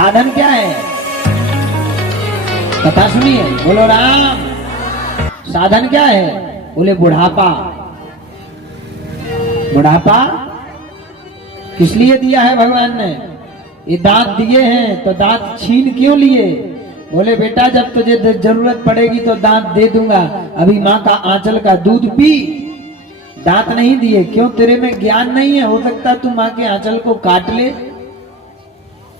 साधन क्या है? कथा सुनिए, बोलो राम। साधन क्या है? बोले बुढ़ापा। बुढ़ापा किस लिए दिया है भगवान ने? ये दांत दिए हैं तो दांत छीन क्यों लिए? बोले बेटा जब तुझे जरूरत पड़ेगी तो दांत दे दूंगा, अभी माँ का आंचल का दूध पी। दांत नहीं दिए क्यों? तेरे में ज्ञान नहीं है, हो सकता तू माँ के आंचल को काट ले,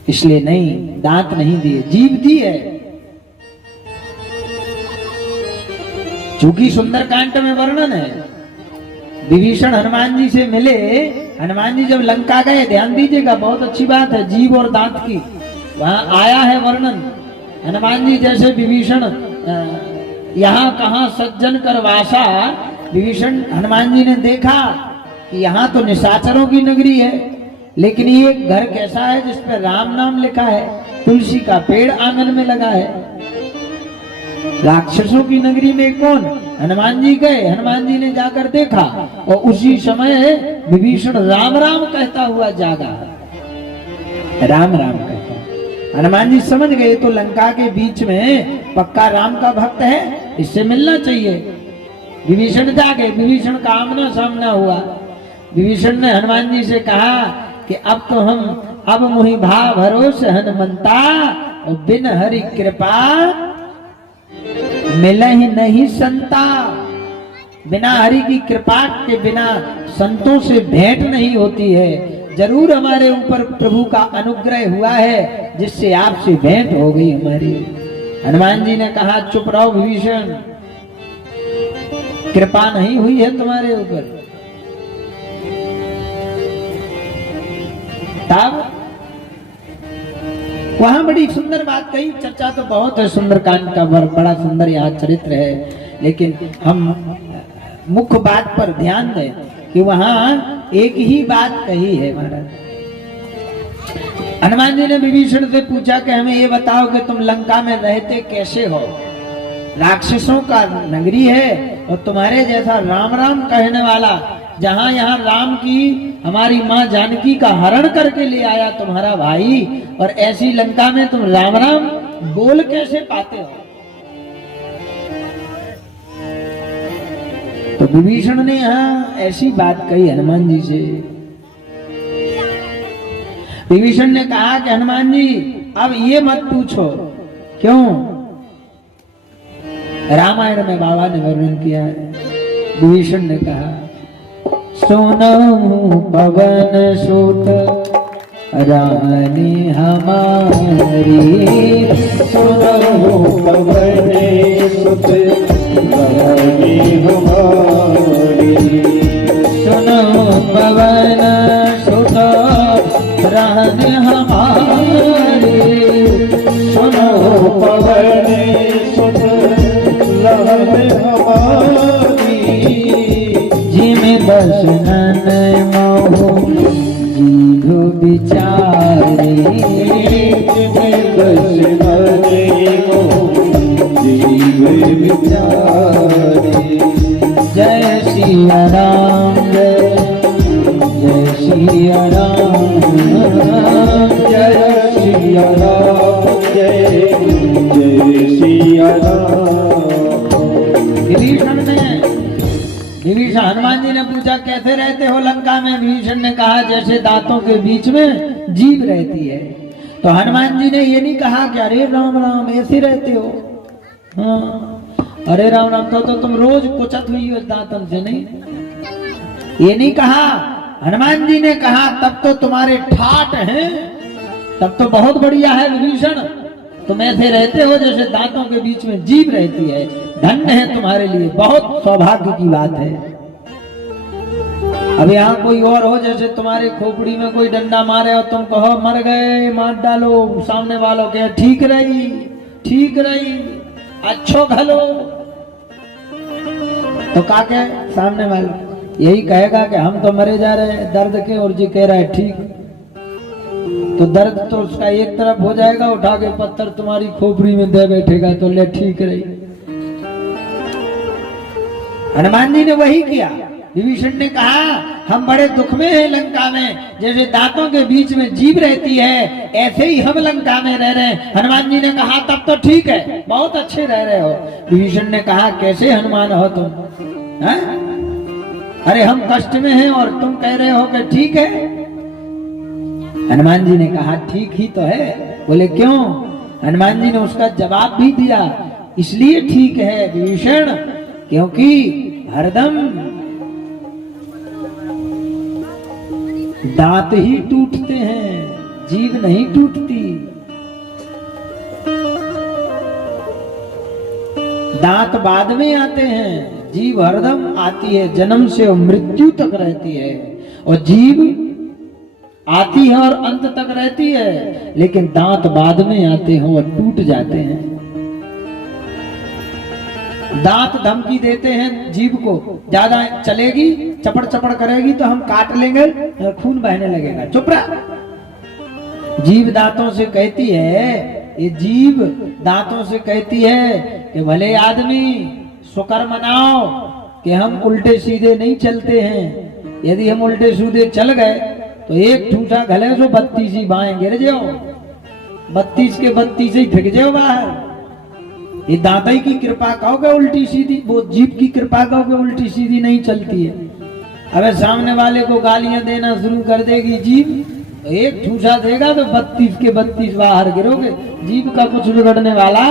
इसलिए नहीं, दांत नहीं दिए, जीभ दी है। चूंकि सुंदरकांड में वर्णन है, विभीषण हनुमान जी से मिले, हनुमान जी जब लंका गए, ध्यान दीजिएगा, बहुत अच्छी बात है जीभ और दांत की, वहां आया है वर्णन। हनुमान जी जैसे विभीषण यहाँ कहाँ सज्जन कर वासा, विभीषण हनुमान जी ने देखा कि यहाँ तो निशाचरों की नगरी है, लेकिन ये घर कैसा है जिस पर राम नाम लिखा है, तुलसी का पेड़ आंगन में लगा है। राक्षसों की नगरी में कौन? हनुमान जी गए, हनुमान जी ने जाकर देखा और उसी समय विभीषण राम राम कहता हुआ जागा, राम राम कहता। हनुमान जी समझ गए तो लंका के बीच में पक्का राम का भक्त है, इससे मिलना चाहिए। विभीषण जागे, विभीषण का आमना सामना हुआ। विभीषण ने हनुमान जी से कहा कि अब तो हम अब मुहि भा भरोस हनुमंता, और बिन हरि कृपा मिले ही नहीं संता। बिना हरि की कृपा के बिना संतों से भेंट नहीं होती है। जरूर हमारे ऊपर प्रभु का अनुग्रह हुआ है जिससे आपसे भेंट हो गई हमारी। हनुमान जी ने कहा चुप रहो विभीषण, कृपा नहीं हुई है तुम्हारे ऊपर। तब वहां बड़ी सुंदर बात कही, चर्चा तो बहुत है सुंदरकांड का, बड़ा सुंदर यहाँ चरित्र है, लेकिन हम मुख्य बात पर ध्यान दें कि वहां एक ही बात कही है महाराज। हनुमान जी ने विभीषण से पूछा कि हमें ये बताओ कि तुम लंका में रहते कैसे हो? राक्षसों का नगरी है और तुम्हारे जैसा राम राम कहने वाला, जहां यहाँ राम की हमारी माँ जानकी का हरण करके ले आया तुम्हारा भाई, और ऐसी लंका में तुम राम राम बोल कैसे पाते हो? तो विभीषण ने यहाँ ऐसी बात कही हनुमान जी से। विभीषण ने कहा कि हनुमान जी अब ये मत पूछो। क्यों? रामायण में बाबा ने वर्णन किया है। विभीषण ने कहा सुनो पवन सुत रानी हमारी, सुनो पवन सुत रानी हमारी, सुनो पवन सुत रानी हमारी, सुनो पवन सुत रानी हमारी, जिम दर्शन मोह जीव विचारी, दर्शन मोह जीव विचारी। जय सिया राम, जय सिया राम, जय सिया राम, जय जय सिया राम। विभीषण हनुमान जी ने पूछा कैसे रहते हो लंका में? विभीषण ने कहा जैसे दांतों के बीच में जीभ रहती है। तो हनुमान जी ने ये नहीं कहा कि अरे राम राम ऐसे रहते हो, हाँ अरे राम राम तो तुम रोज कुचत हुई हो दांतन से, नहीं, ये नहीं कहा। हनुमान जी ने कहा तब तो तुम्हारे ठाट हैं, तब तो बहुत बढ़िया है विभीषण, तुम ऐसे रहते हो जैसे दांतों के बीच में जीभ रहती है, धन्य है तुम्हारे लिए, बहुत सौभाग्य की बात है। अब यहाँ कोई और हो जैसे तुम्हारे खोपड़ी में कोई डंडा मारे और तुम कहो मर गए, मार डालो, सामने वालों के ठीक रही, ठीक रही, अच्छो घलो, तो का के सामने वाला यही कहेगा कि हम तो मरे जा रहे हैं दर्द के, और जी कह रहा है ठीक, तो दर्द तो उसका एक तरफ हो जाएगा, उठा के पत्थर तुम्हारी खोपड़ी में दे बैठेगा तो ले ठीक रही। हनुमान जी ने वही किया। विभीषण ने कहा हम बड़े दुख में हैं लंका में, जैसे दांतों के बीच में जीभ रहती है ऐसे ही हम लंका में रह रहे हैं। हनुमान जी ने कहा तब तो ठीक है, बहुत अच्छे रह रहे हो। विभीषण ने कहा कैसे हनुमान हो तुम, है? अरे हम कष्ट में हैं और तुम कह रहे हो कि ठीक है। हनुमान जी ने कहा ठीक ही तो है। बोले क्यों? हनुमान जी ने उसका जवाब भी दिया, इसलिए ठीक है विभीषण क्योंकि हरदम दांत ही टूटते हैं, जीभ नहीं टूटती। दांत बाद में आते हैं, जीभ हरदम आती है, जन्म से मृत्यु तक रहती है। और जीभ आती है और अंत तक रहती है, लेकिन दांत बाद में आते हैं और टूट जाते हैं। दांत धमकी देते हैं जीभ को, ज्यादा चलेगी चपड़ चपड़ करेगी तो हम काट लेंगे, खून बहने लगेगा, चुप रहा। जीभ दांतों से कहती है, ये जीभ दांतों से कहती है कि भले आदमी शुक्र मनाओ कि हम उल्टे सीधे नहीं चलते हैं। यदि हम उल्टे सीधे चल गए तो एक ठूठा घले सो 32 ही बाएं गिर जाओ, 32 के 32 ही फेंक जाओ बाहर। ये दांत की कृपा कहोगे उल्टी सीधी, वो जीभ की कृपा कहोगे उल्टी सीधी नहीं चलती है। अबे सामने वाले को गालियां देना शुरू कर देगी जीभ, एक ठूसा देगा तो 32 के 32 बाहर गिरोगे। जीभ का कुछ बिगड़ने वाला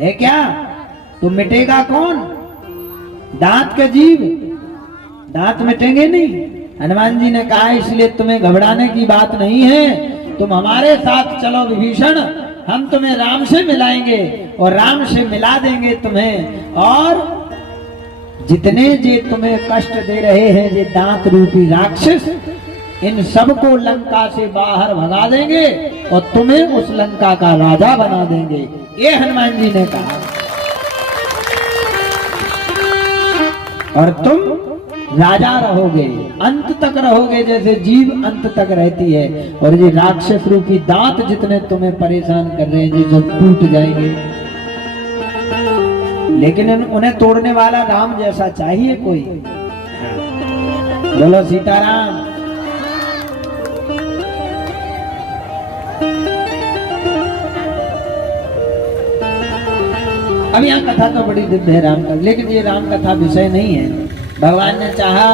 है क्या? तो मिटेगा कौन? दांत का जीभ, दांत मिटेंगे नहीं। हनुमान जी ने कहा इसलिए तुम्हें घबराने की बात नहीं है, तुम हमारे साथ चलो विभीषण, हम तुम्हें राम से मिलाएंगे और राम से मिला देंगे तुम्हें। और जितने जे तुम्हें कष्ट दे रहे हैं ये दांत रूपी राक्षस, इन सबको लंका से बाहर भगा देंगे और तुम्हें उस लंका का राजा बना देंगे। ये हनुमान जी ने कहा। और तुम राजा रहोगे, अंत तक रहोगे, जैसे जीभ अंत तक रहती है। और ये राक्षस रूपी दांत जितने तुम्हें परेशान कर रहे हैं ये सब टूट जाएंगे। लेकिन उन्हें तोड़ने वाला राम जैसा चाहिए कोई। बोलो सीताराम। अब यहाँ कथा तो बड़ी दिव्य है राम का, लेकिन ये राम कथा विषय नहीं है। भगवान ने चाहा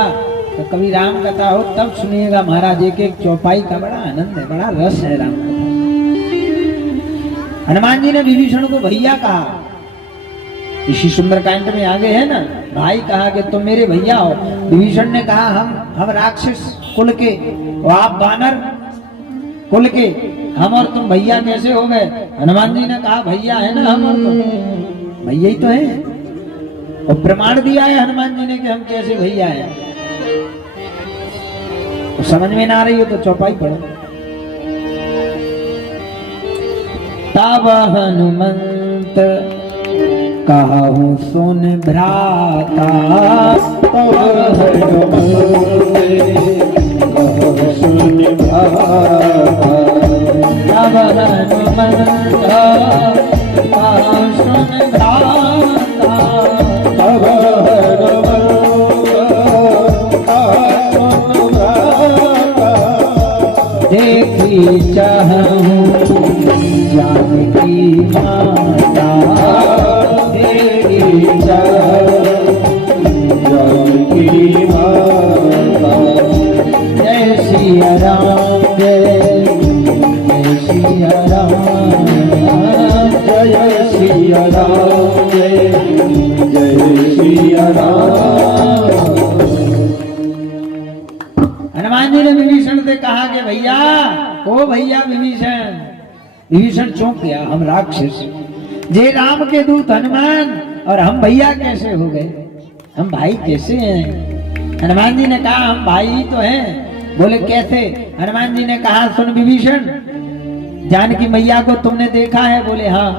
तो कभी राम कथा हो तब सुनिएगा महाराज। एक एक चौपाई का बड़ा आनंद है, बड़ा रस है राम कथा। हनुमान जी ने विभीषण को भैया कहा, इसी सुंदरकांड में आगे है ना, भाई कहा कि तुम मेरे भैया हो। विभीषण ने कहा हम राक्षस कुल के और आप वानर कुल के, हम और तुम भैया कैसे हो गए? हनुमान जी ने कहा भैया है ना हम और तुम, भैया ही तो है। और प्रमाण दिया है हनुमान जी ने कि हम कैसे भैया हैं। तो समझ में ना आ रही हो तो चौपाई पढ़ो। तब हनुमंत कहूँ सुन भ्राता, तब हनुमंत कहूँ सुन भ्राता, तब हनुमंत कहूँ सुन भ्राता, तब देखी चाहूं जानकी माता, देखी चाहूं जानकी माता। जय सिया राम, जय सिया राम, जय सिया राम, जय सिया राम। हनुमान जी ने विभीषण से कहा कि भैया, ओ भैया विभीषण। विभीषण चौंक गया, हम राक्षस, जे राम के दूत हनुमान और हम भैया कैसे हो गए? हम भाई कैसे हैं? हनुमान जी ने कहा हम भाई ही तो हैं। बोले कैसे? हनुमान जी ने कहा सुन विभीषण, जानकी मैया को तुमने देखा है? बोले हाँ।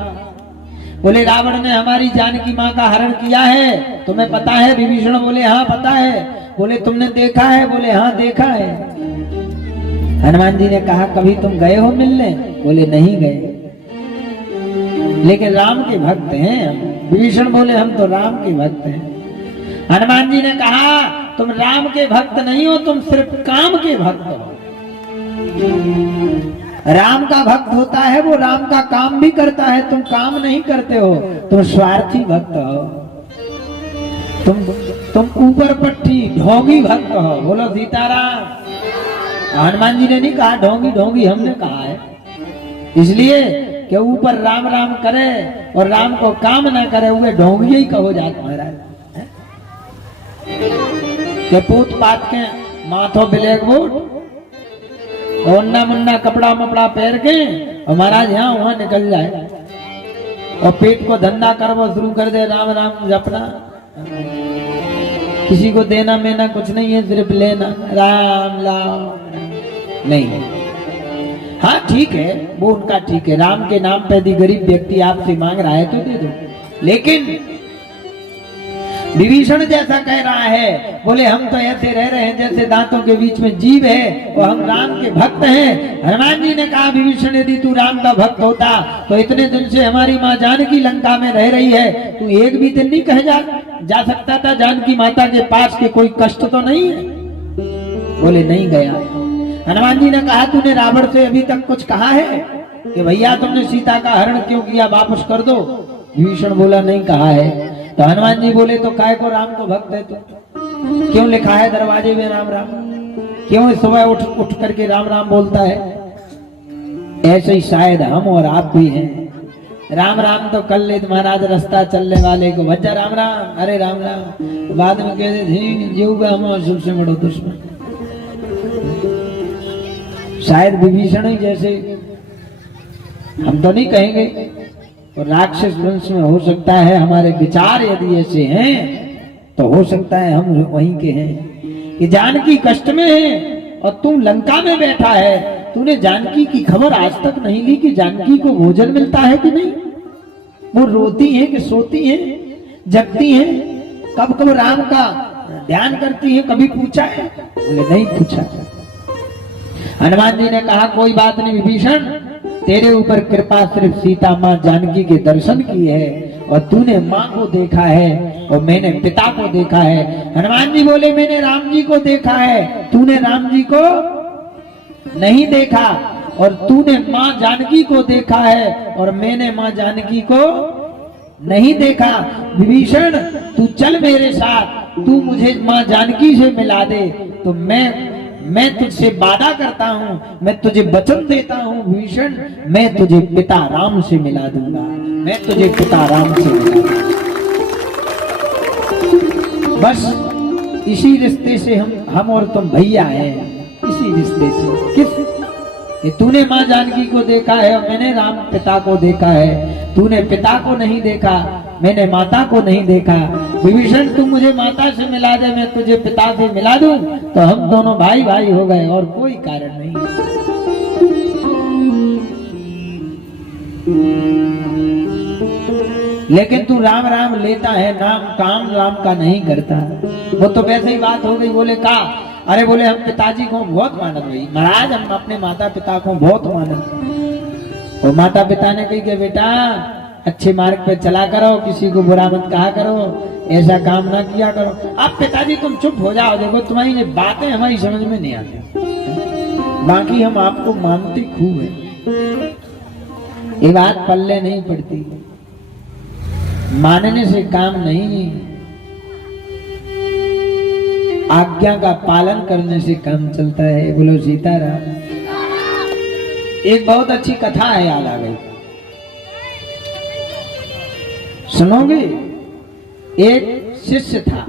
बोले रावण ने हमारी जानकी माँ का हरण किया है, तुम्हें पता है? विभीषण बोले हाँ पता है। बोले तुमने देखा है? बोले हाँ देखा है। हनुमान जी ने कहा कभी तुम गए हो मिलने? बोले नहीं गए, लेकिन राम के भक्त हैं हम। विभीषण बोले हम तो राम के भक्त हैं। हनुमान जी ने कहा तुम राम के भक्त नहीं हो, तुम सिर्फ काम के भक्त हो। राम का भक्त होता है वो राम का काम भी करता है, तुम काम नहीं करते हो, तुम स्वार्थी भक्त हो, तुम ऊपर पट्टी ढोंगी भक्त हो। बोलो सीताराम। हनुमान जी ने नहीं कहा ढोंगी ढोंगी, हमने कहा है, इसलिए कि ऊपर राम राम करे और राम को काम ना करे, हुए ढोंगी ही कहो जात महाराज के पूत पात के माथों ब्लैक बोर्ड ओन्ना मुन्ना कपड़ा मपड़ा पहन के और महाराज यहाँ वहां निकल जाए और पेट को धंधा करवा शुरू कर दे, राम राम जपना, किसी को देना मेना कुछ नहीं है, सिर्फ लेना, राम राम नहीं। हाँ ठीक है, वो उनका ठीक है, राम के नाम पे यदि गरीब व्यक्ति आपसे मांग रहा है तो दे दो, लेकिन विभीषण जैसा कह रहा है, बोले हम तो ऐसे रह रहे हैं जैसे दांतों के बीच में जीभ है और हम राम के भक्त हैं। हनुमान जी ने कहा विभीषण यदि तू राम का भक्त होता तो इतने दिन से हमारी माँ जानकी लंका में रह रही है, तू एक भी दिन नहीं कह जा सकता था जानकी माता के पास के कोई कष्ट तो नहीं है? बोले नहीं गया। हनुमान जी ने कहा तूने रावण से अभी तक कुछ कहा है कि भैया तुमने सीता का हरण क्यों किया, वापस कर दो? विभीषण बोला नहीं कहा है। तो हनुमान जी बोले तो काय को राम को भक्त है तो क्यों लिखा है दरवाजे में राम राम, क्यों सुबह उठ करके राम राम बोलता है? ऐसे ही शायद हम और आप भी हैं। राम राम तो कर ले महाराज, रास्ता चलने वाले को भज्जा राम राम, अरे राम राम, बाद में कहते जीव हम सबसे बड़ो दुश्मन। शायद विभीषण ही जैसे, हम तो नहीं कहेंगे, और राक्षस वंश में हो सकता है हमारे विचार यदि ऐसे हैं तो हो सकता है हम वहीं के हैं कि जानकी कष्ट में है और तुम लंका में बैठा है। तूने जानकी की खबर आज तक नहीं ली कि जानकी को भोजन मिलता है कि नहीं, वो रोती है कि सोती है, जगती है, कब कब राम का ध्यान करती है, कभी पूछा है? बोले नहीं पूछा। हनुमान जी ने कहा कोई बात नहीं विभीषण, तेरे ऊपर कृपा सिर्फ सीता माँ जानकी के दर्शन की है और तूने माँ को देखा है और मैंने पिता को देखा है। हनुमान जी बोले मैंने राम जी को देखा है, तूने राम जी को नहीं देखा, और तूने माँ जानकी को देखा है और मैंने माँ जानकी को नहीं देखा। विभीषण तू चल मेरे साथ, तू मुझे माँ जानकी से मिला दे तो मैं तुझसे वादा करता हूँ, मैं तुझे वचन देता हूँ विभीषण, मैं तुझे पिता राम से मिला दूंगा, मैं तुझे पिता राम से मिला दूंगा। बस इसी रिश्ते से हम और तुम भैया हैं, इसी रिश्ते से। किस कि तूने माँ जानकी को देखा है और मैंने राम पिता को देखा है, तूने पिता को नहीं देखा, मैंने माता को नहीं देखा। विभीषण तू मुझे माता से मिला दे, मैं तुझे पिता से मिला दूं तो हम दोनों भाई भाई हो गए और कोई कारण नहीं। लेकिन तू राम राम लेता है, नाम काम राम का नहीं करता। वो तो वैसे ही बात हो गई। बोले का अरे बोले हम पिताजी को बहुत मानत भाई महाराज, हम अपने माता पिता को बहुत मानत। और माता पिता ने कही कि बेटा अच्छे मार्ग पे चला करो, किसी को बुरा मत कहा करो, ऐसा काम ना किया करो। अब पिताजी तुम चुप हो जाओ, देखो तुम्हारी ये बातें हमारी समझ में नहीं आती, बाकी हम आपको मानते खूब है, ये बात पल्ले नहीं पड़ती। मानने से काम नहीं, आज्ञा का पालन करने से काम चलता है। बोलो सीताराम। एक बहुत अच्छी कथा है, याद आ गई, सुनोगे। एक शिष्य था,